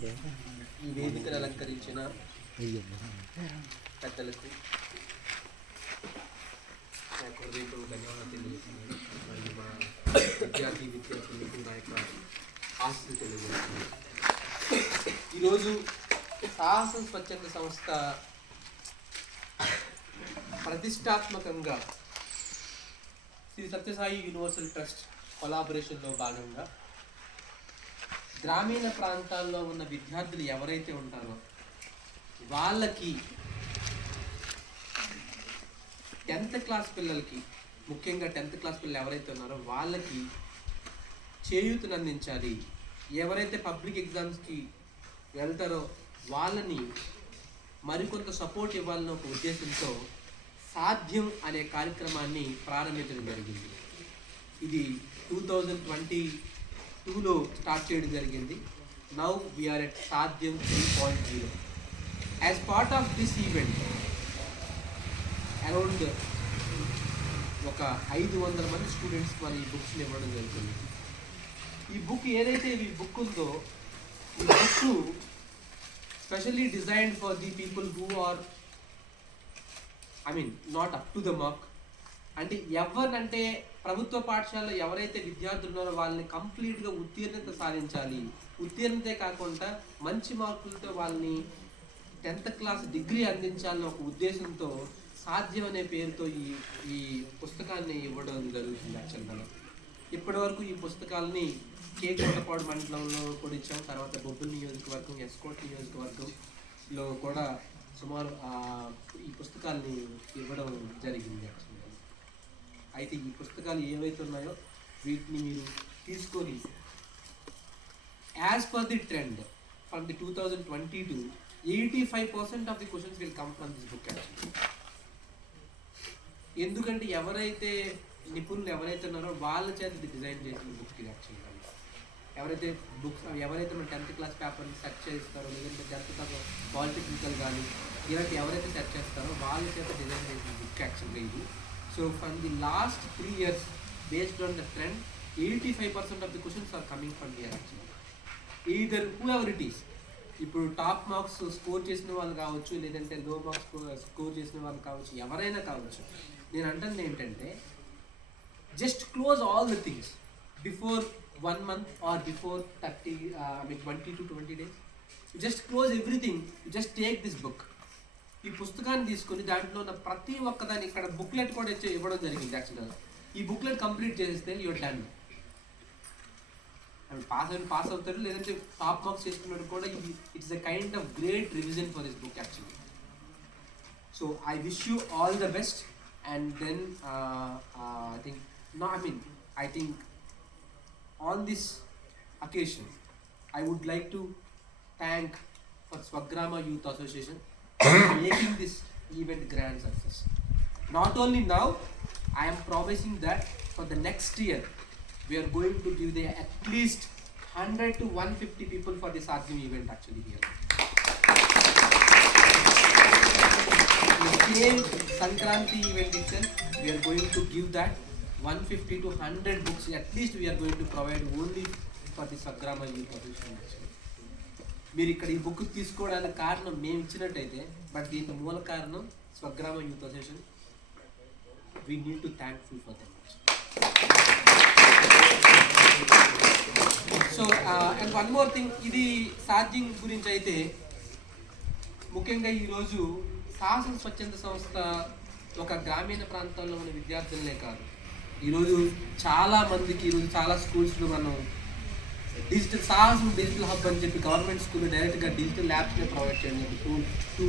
ఈ వేదికను అలంకరించిన పెద్దలకు హృదయపూర్వక ధన్యవాదాలు తెలియజేస్తున్నాను. మరియు మా విద్యార్థులకు నా యొక్క ఆశలు తెలియజేస్తున్నాను. ఈరోజు సాహసం స్వచ్ఛంద సంస్థ ప్రతిష్టాత్మకంగా శ్రీ సత్యసాయి యూనివర్సల్ ట్రస్ట్ కొలాబరేషన్లో భాగంగా గ్రామీణ ప్రాంతాల్లో ఉన్న విద్యార్థులు ఎవరైతే ఉంటారో వాళ్ళకి 10th క్లాస్ పిల్లలకి, ముఖ్యంగా 10th క్లాస్ పిల్లలు ఎవరైతే ఉన్నారో వాళ్ళకి చేయూతను అందించాలి. ఎవరైతే పబ్లిక్ ఎగ్జామ్స్కి వెళ్తారో వాళ్ళని మరికొంత సపోర్ట్ ఇవ్వాలన్న ఒక ఉద్దేశంతో సాధ్యం అనే కార్యక్రమాన్ని ప్రారంభించడం జరిగింది. ఇది 2022లో స్టార్ట్ చేయడం జరిగింది. నౌ వీఆర్ ఎట్ సాధ్యం 3.0. As part of this event around ఒక 500 మంది స్టూడెంట్స్కి మనం ఈ బుక్స్ని ఇవ్వడం జరుగుతుంది. ఈ బుక్ ఏదైతే ఈ బుక్ ఉందో ఈ book specially designed for the people who are not up to the mark. అంటే ఎవరినంటే ప్రభుత్వ పాఠశాలలో ఎవరైతే విద్యార్థులు ఉన్నారో వాళ్ళని కంప్లీట్గా ఉత్తీర్ణత సాధించాలి. ఉత్తీర్ణతే కాకుండా మంచి మార్కులతో వాళ్ళని 10th క్లాస్ డిగ్రీ అందించాలన్న ఒక ఉద్దేశంతో సాధ్యం అనే పేరుతో ఈ పుస్తకాన్ని ఇవ్వడం జరుగుతుంది. యాక్చువల్గా ఇప్పటి వరకు ఈ పుస్తకాలని కేకోటపాడు మండలంలో కూడా ఇచ్చాం. తర్వాత బొబ్బుల్ నియోజకవర్గం, ఎస్కోట్ నియోజకవర్గంలో కూడా సుమారు ఈ పుస్తకాన్ని ఇవ్వడం జరిగింది. యాక్చువల్గా అయితే ఈ పుస్తకాలు ఏవైతే ఉన్నాయో వీటిని మీరు తీసుకొని as per the trend from the 2022 85% of the questions will come from this book. Actually ఎందుకంటే ఎవరైతే నిపుణులు ఎవరైతే ఉన్నారో వాళ్ళ చేత డిజైన్ చేసిన బుక్ ఇది. యాక్చువల్గా ఎవరైతే మన 10th క్లాస్ పేపర్ని సెర్చ్ చేస్తారో, లేదంటే 10th క్లాస్ పాలిటెక్నికల్ కానీ ఇలాంటి ఎవరైతే సెర్చ్ చేస్తారో వాళ్ళ చేత డిజైన్ చేసిన బుక్ యాక్చువల్గా ఇది. So from the last 3 years based on the trend 85% of the questions are coming from here. Actually either whoever it is, ఇప్పుడు టాప్ మార్క్స్ స్కోర్ చేసిన వాళ్ళు కావచ్చు, లేదంటే లో మార్క్స్ స్కోర్ చేసిన వాళ్ళు కావచ్చు, ఎవరైనా కావచ్చు. నేను అంటుంది ఏంటంటే just close all the things before 1 month or before 20 to 20 days. You just close everything. You just take this book. ఈ పుస్తకాన్ని తీసుకొని దాంట్లో ఉన్న ప్రతి ఒక్కదాన్ని ఇక్కడ బుక్లెట్ కూడా ఇవ్వడం జరిగింది. యాక్చువల్గా ఈ బుక్లెట్ కంప్లీట్ చేస్తే యూర్ డన్. పాస్ అవుతారు, లేదంటే టాప్ మార్క్స్ చేసుకున్నట్టు కూడా it's a kind of great revision for this book actually. So I wish you all the best. And then I think on this occasion I would like to thank for Swagrama Youth Association for making this event grand success. Not only now, I am promising that for the next year we are going to give at least 100 to 150 people for this Sadhya event actually here. The same Sankranti event itself, we are going to give that 150 to 100 books at least we are going to provide only for the Swagrama Youth Association. మీరు ఇక్కడ ఈ book తీసుకోవడానికి కారణం మేము ఇచ్చినట్టయితే, but దీనికి మూల కారణం Swagrama youth association. We need to thankful for them. So and one more thing, ఇది సాధ్యం గురించి అయితే ముఖ్యంగా ఈరోజు సాహసం స్వచ్ఛంద సంస్థ ఒక గ్రామీణ ప్రాంతాల్లో ఉన్న విద్యార్థులనే కాదు, ఈరోజు చాలా మందికి, ఈరోజు చాలా స్కూల్స్లో మనం డిజిటల్ హబ్ అని చెప్పి గవర్నమెంట్ స్కూల్లో డైరెక్ట్గా డిజిటల్ ల్యాబ్స్ని ప్రొవైడ్ చేయడం.